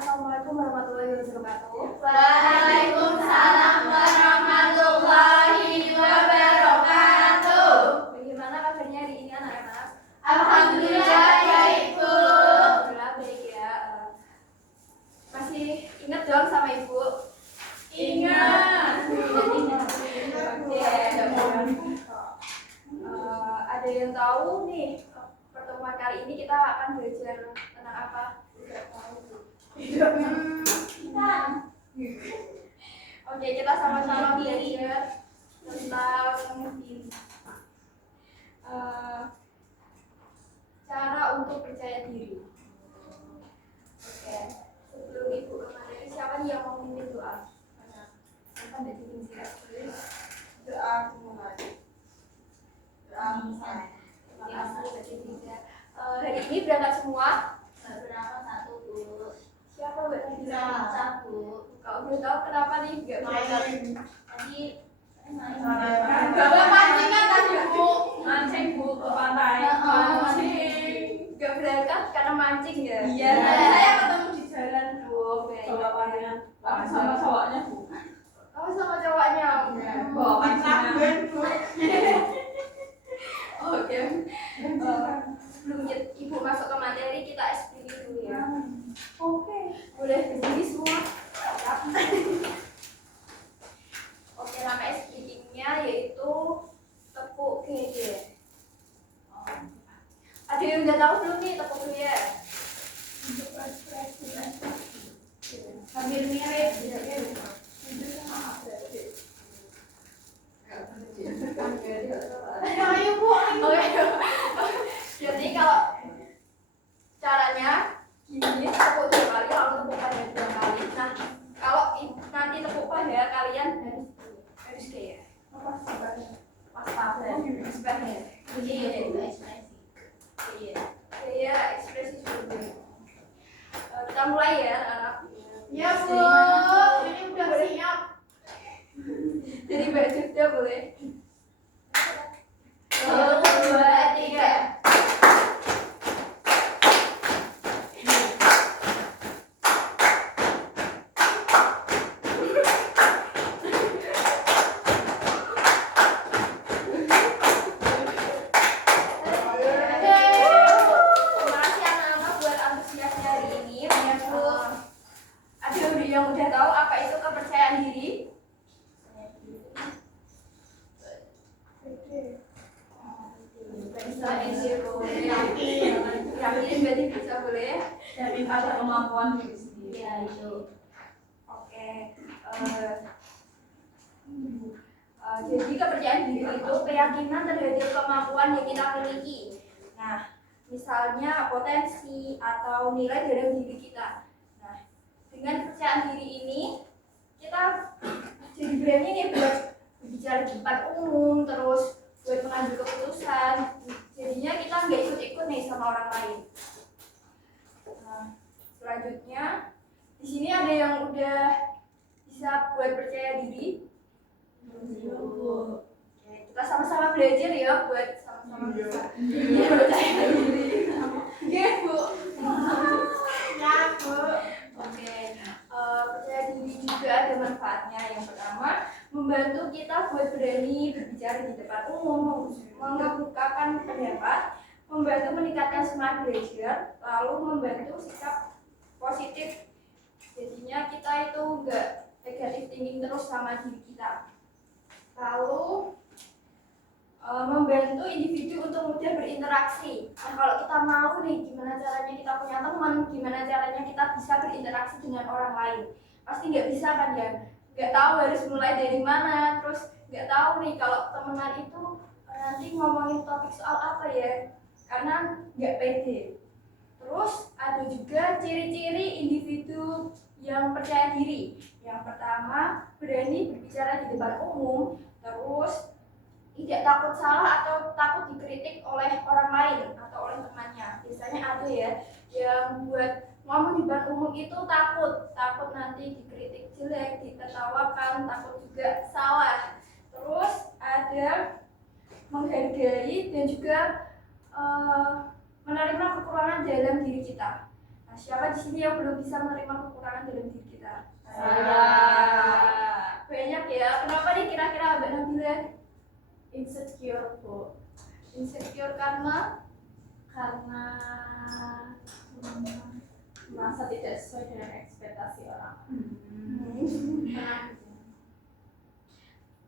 Assalamualaikum warahmatullahi wabarakatuh. Waalaikumsalam warahmatullahi wabarakatuh. Bagaimana kabarnya hari ini anak-anak? Alhamdulillah baik, Bu. Alhamdulillah baik ya. Masih ingat dong sama Ibu? Ingat. Ada yang tahu nih pertemuan kali ini kita akan belajar tentang apa? Oke, kita sama-sama belajar tentang cara untuk percaya diri. Oke, sebelum Ibu ke materi, siapa nih yang mau memimpin doa? Siapa dari sini? Doa mulai. Doa mulai. Terima kasih Mbak Dinda. Hari ini berangkat semua? Berapa satu, Bu? Siapa Mbak Dinda? Satu. Kalau belum tahu kenapa nih nggak berangkat? Tadi Bawa pancingan tadi, Bu. Mancing, Bu, ke pantai. Mancing. Nggak berangkat karena mancing ya? Iya. Saya ketemu di jalan, Bu. Bawa pancingan. Sama cowoknya, Bu. Oh, sama cowoknya? Bawa pancingan. Oke. Sebelum Ibu masuk ke materi, kita explain dulu ya. Oke. Boleh berdiri semua? Oke, nama explainingnya yaitu tepuk gede. Ada yang udah tahu belum nih tepuk gede? Hampir mirip. Ayo, Bu. Oke. Jadi kalau caranya gini, tepuk 2 kali, lalu tepuk pada 2 kali. Nah, kalau nanti tepuk pada kalian harus kayak pas sebabnya. Iya, ekspresi juga. Kita mulai ya, anak. Ya, Bu. Ini udah siap. Jadi Mbak Jogja boleh. 1, 2, 3. Terima kasih anak-anak buat antusiasnya hari ini. Ya, Bu. Ada yang udah tahu apa itu kepercayaan diri? Yakin berarti bisa boleh. Dari ada kemampuan diri sendiri. Ya, itu. Oke. Jadi kepercayaan diri itu keyakinan terhadap kemampuan yang kita miliki. Nah, misalnya potensi atau nilai dalam diri kita. Nah, dengan kepercayaan diri ini kita jadi berani nih buat berbicara di depan umum, terus buat mengambil keputusan. Jadinya kita nggak ikut-ikut nih sama orang lain. Nah, selanjutnya di sini ada yang udah bisa buat percaya diri. Oke, kita sama-sama belajar ya buat sama-sama bisa. Iya, percaya diri. Iya, Bu. Ya, Bu. Oke, percaya diri juga ada manfaatnya. Yang pertama, membantu kita buat berani berbicara di depan umum, mengemukakan pendapat, membantu meningkatkan semangat belajar, lalu membantu sikap positif. Jadinya kita itu enggak negatif thinking terus sama diri kita. Lalu membantu individu untuk mudah berinteraksi. Nah, kalau kita mau nih, gimana caranya kita punya teman, gimana caranya kita bisa berinteraksi dengan orang lain. Pasti nggak bisa kan ya, nggak tahu harus mulai dari mana, terus nggak tahu nih kalau temenan itu nanti ngomongin topik soal apa ya, karena nggak pede. Terus ada juga ciri-ciri individu yang percaya diri. Yang pertama, berani berbicara di depan umum, terus tidak takut salah atau takut dikritik oleh orang lain atau oleh temannya. Biasanya ada ya yang buat ngomong di depan umum itu takut nanti dikritik jelek, ditertawakan, takut juga salah. Terus ada menghargai dan juga menerima kekurangan dalam diri kita. Nah, siapa di sini yang belum bisa menerima kekurangan dalam diri kita? Saya. Banyak ya. Kenapa nih kira-kira Mbak Nabila? Insecure, Bu. Insecure karena Merasa tidak sesuai dengan ekspektasi orang. Pernah.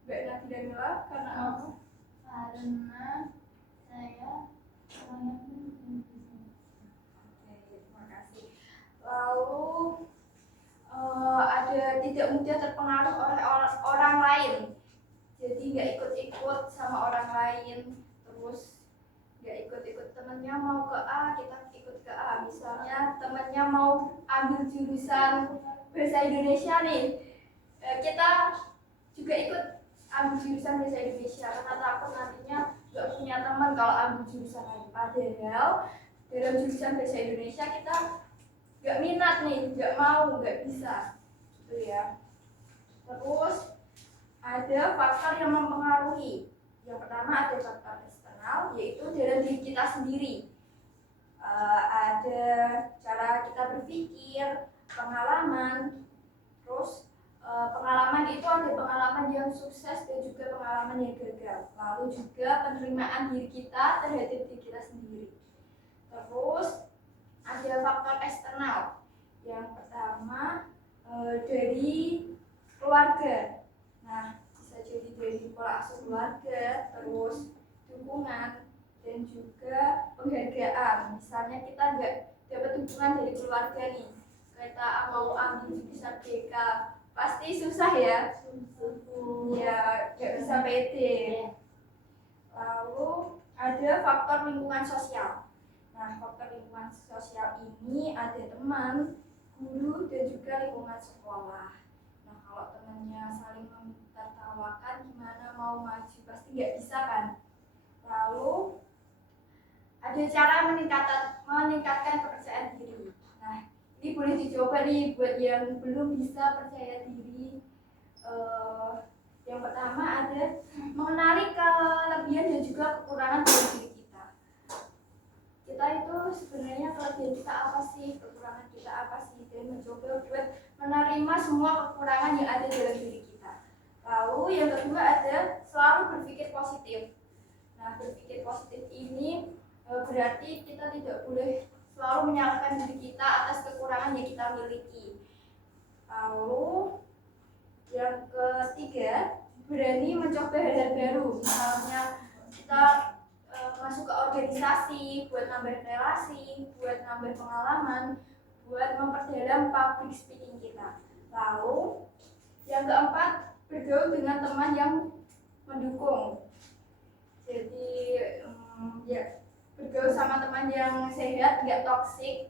Mbak Nabila Mila karena apa? Karena saya orangnya Oke, terima kasih. Lalu ada tidak mudah terpengaruh oleh orang lain. Jadi nggak ikut-ikut sama orang lain, terus nggak ikut-ikut temennya mau ke A, kita ikut ke A. Misalnya temennya mau ambil jurusan bahasa Indonesia nih, kita juga ikut ambil jurusan bahasa Indonesia karena takut nantinya nggak punya teman kalau ambil jurusan lain. Padahal dalam jurusan bahasa Indonesia kita nggak minat nih, nggak mau, nggak bisa, gitu ya. Terus ada faktor yang mempengaruhi. Yang pertama ada faktor eksternal, yaitu dalam diri kita sendiri. Ada cara kita berpikir, pengalaman, terus pengalaman itu ada pengalaman yang sukses dan juga pengalaman yang gagal. Lalu juga penerimaan diri kita terhadap diri kita sendiri. Terus ada faktor eksternal. Yang pertama dari keluarga. Nah, bisa jadi dari pola asuh keluarga, terus dukungan dan juga penghargaan. Misalnya kita nggak dapat dukungan dari keluarga nih, kita mau ambil jurusan BK, pasti susah ya. Ya, nggak bisa pede. Lalu ada faktor lingkungan sosial. Nah, faktor lingkungan sosial ini ada teman, guru, dan juga lingkungan sekolah. Nah, kalau temannya saling mentertawakan, gimana mau maju? Pasti nggak bisa kan? Lalu ada cara meningkatkan kepercayaan diri. Nah, ini boleh dicoba nih buat yang belum bisa percaya diri. Yang pertama ada mengenali kelebihan dan juga kekurangan dari diri kita. Kita itu sebenarnya kelebihan kita apa sih, kekurangan kita apa sih, dan mencoba buat menerima semua kekurangan yang ada dalam diri kita. Lalu yang kedua ada selalu berpikir positif. Nah, berpikir positif ini berarti kita tidak boleh selalu menyalahkan diri kita atas kekurangan yang kita miliki. Lalu yang ketiga, berani mencoba hal-hal baru. Misalnya kita masuk ke organisasi buat nambah relasi, buat nambah pengalaman, buat memperdalam public speaking kita. Lalu yang keempat, bergaul dengan teman yang mendukung. Jadi ya, bergaul sama teman yang sehat, nggak toksik,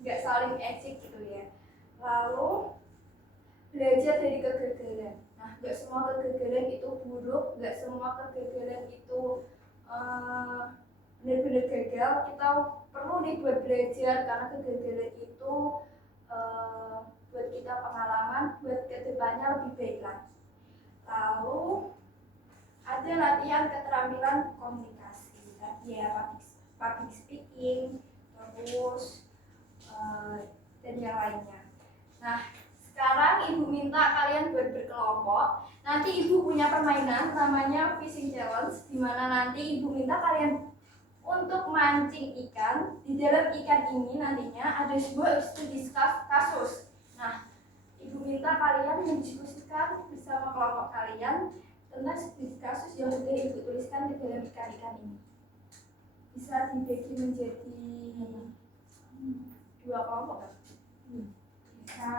nggak saling ejek gitu ya. Lalu belajar dari kegagalan. Nah, nggak semua kegagalan itu buruk, nggak semua kegagalan itu benar-benar gagal. Kita perlu nih buat belajar karena kegagalan itu buat kita pengalaman, buat kedepannya lebih baik lagi. Lalu ada latihan keterampilan komunikasi, ya public speaking, terus dan yang lainnya. Nah, sekarang ibu minta kalian buat berkelompok. Nanti ibu punya permainan namanya fishing challenge, di mana nanti ibu minta kalian untuk mancing ikan. Di dalam ikan ini nantinya ada sebuah studi kasus. Nah, ibu minta kalian mendiskusikan bersama kelompok kalian tentang studi kasus yang sudah ibu tuliskan di dalam ikan-ikan ini. Bisa dibagi menjadi 2 kelompok kan? Bisa.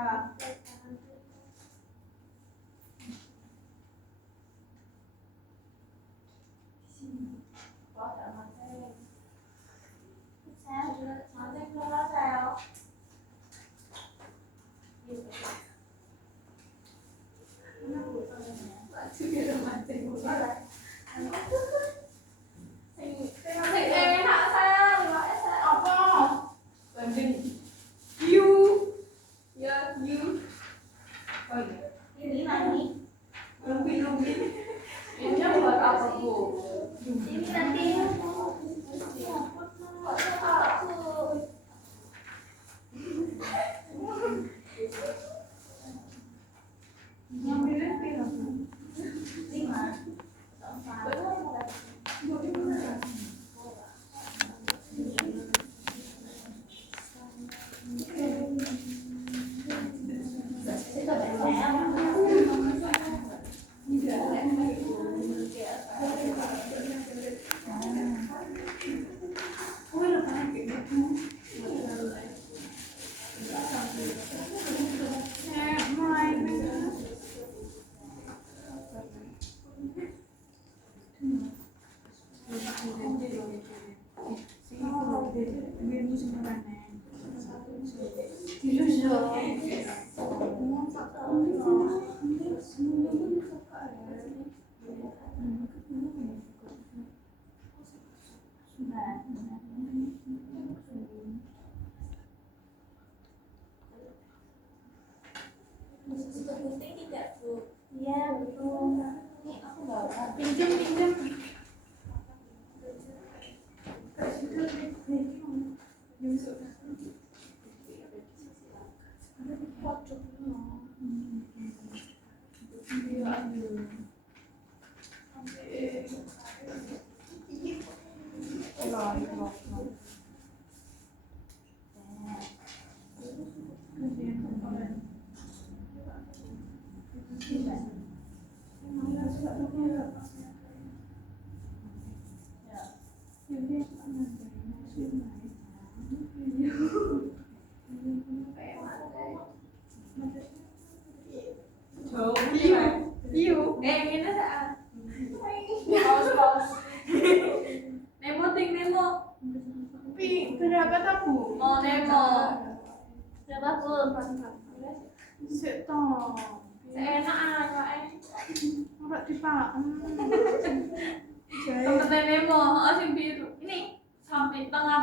Sudah gunting tidak, Bu? Iya, betul. Nih, aku bawa. Pinjam. Ini saat Paus. Nemo ting Nemo. Berapa tabu? Mau Nemo. Berapa, Bu? Setong. Seenak aja Ora dipakem. Temen Nemo, oh sing biru. Ini sampai tengah.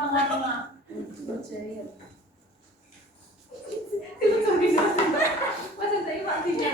Masih saya matinya.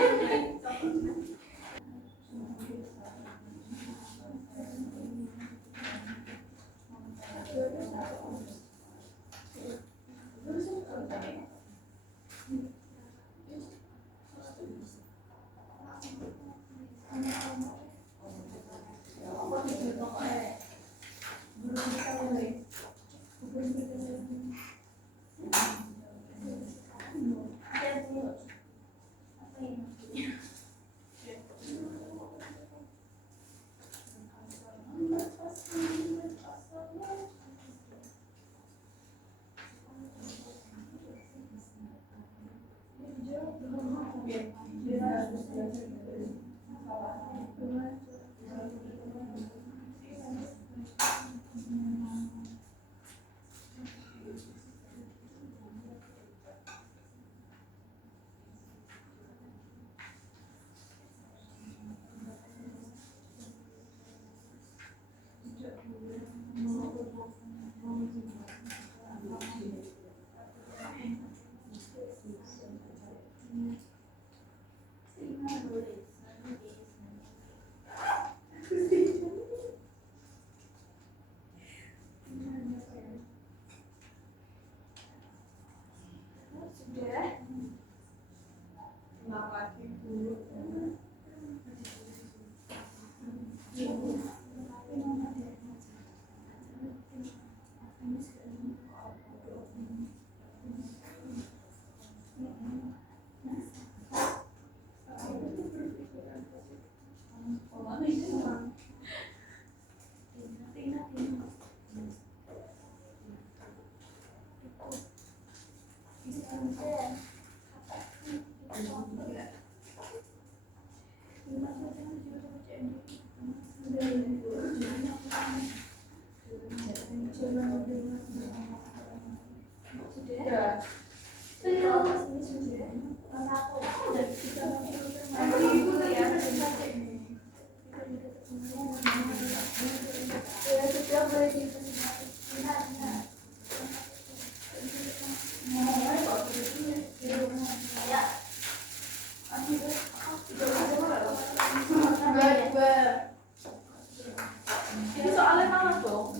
Ini soalnya mana dong?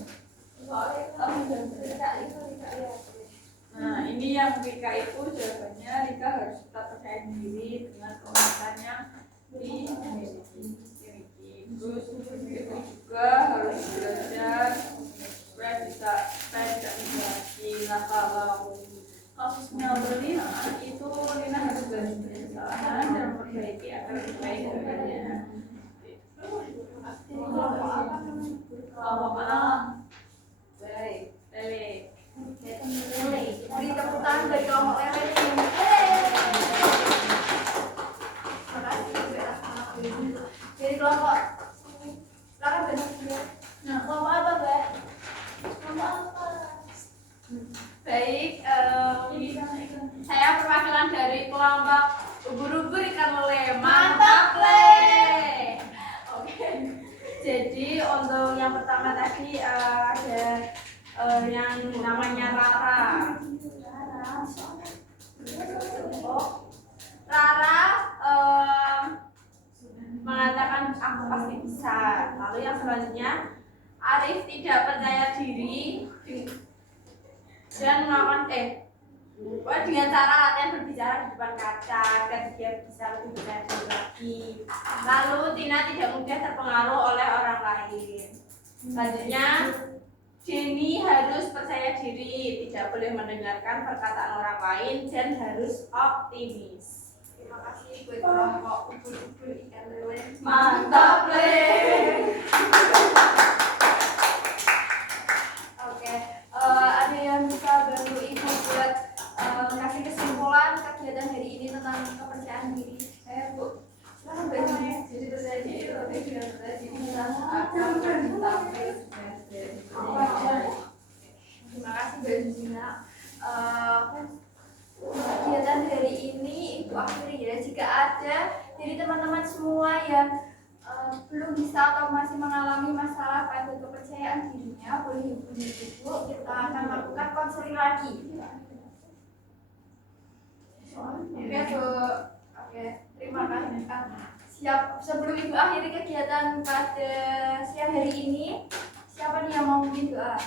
Nah, ini yang Rika itu jawabannya Rika harus tetap percaya diri dengan keunikannya dimiliki. Terus itu juga harus belajar supaya tidak memiliki. Nah, kalau kasusnya Lina itu Lina harus belajar dari kesalahan dan memperbaiki agar lebih baik kedepannya. Kalau mana? Baik. Beri tepuk tangan dari kelompok lele ini. Dari kelompok. Silakan benar. Kelompok apa, Mbak? Kelompok apa? Baik, saya perwakilan kelompok ubur-ubur ikan lele. Mantap, Le. Oke. Jadi untuk yang pertama tadi ada yang namanya Rara. Rara mengatakan aku pasti bisa. Lalu yang selanjutnya Arif tidak percaya diri dan melakukan dengan cara latihan berbicara di depan kaca agar dia bisa lebih percaya diri lagi. Lalu Tina tidak mudah terpengaruh oleh orang lain. Selanjutnya Jenny harus percaya diri, tidak boleh mendengarkan perkataan orang lain dan harus optimis. Terima kasih buat kelompok ubur-ubur ikan lele. Mantap, Le. Oke, ada yang bisa bantu ibu buat ngasih kesimpulan kegiatan hari ini tentang kepercayaan diri? Saya Bu. Silakan Bu. Jadi percaya diri, tapi dengan percaya diri kita akan tampil. Terima kasih Mbak Zuzina. Kegiatan hari ini Ibu akhiri ya. Jika ada dari teman-teman semua yang belum bisa atau masih mengalami masalah pada kepercayaan dirinya, boleh hubungi Ibu. Kita akan melakukan konseling lagi. Oke Bu. Oke, terima kasih. Siap. Sebelum Ibu akhiri kegiatan pada siang hari ini, siapa nih yang mau memimpin doa?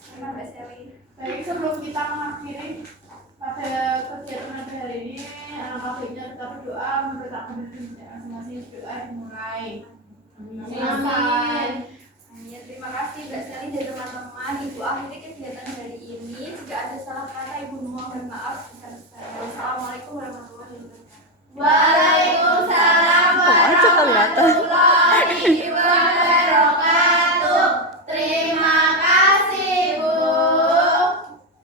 Terima Mbak Sally. Baik, sebelum kita mengakhiri pada kegiatan pada hari ini, baiknya kita berdoa menurut masing-masing doa dimulai. Amin. Terima kasih Mbak Sally dan teman-teman. Ibu akhiri kegiatan hari ini. Jika ada salah kata, Ibu mohon maaf besar-besarnya. Wassalamualaikum warahmatullahi wabarakatuh.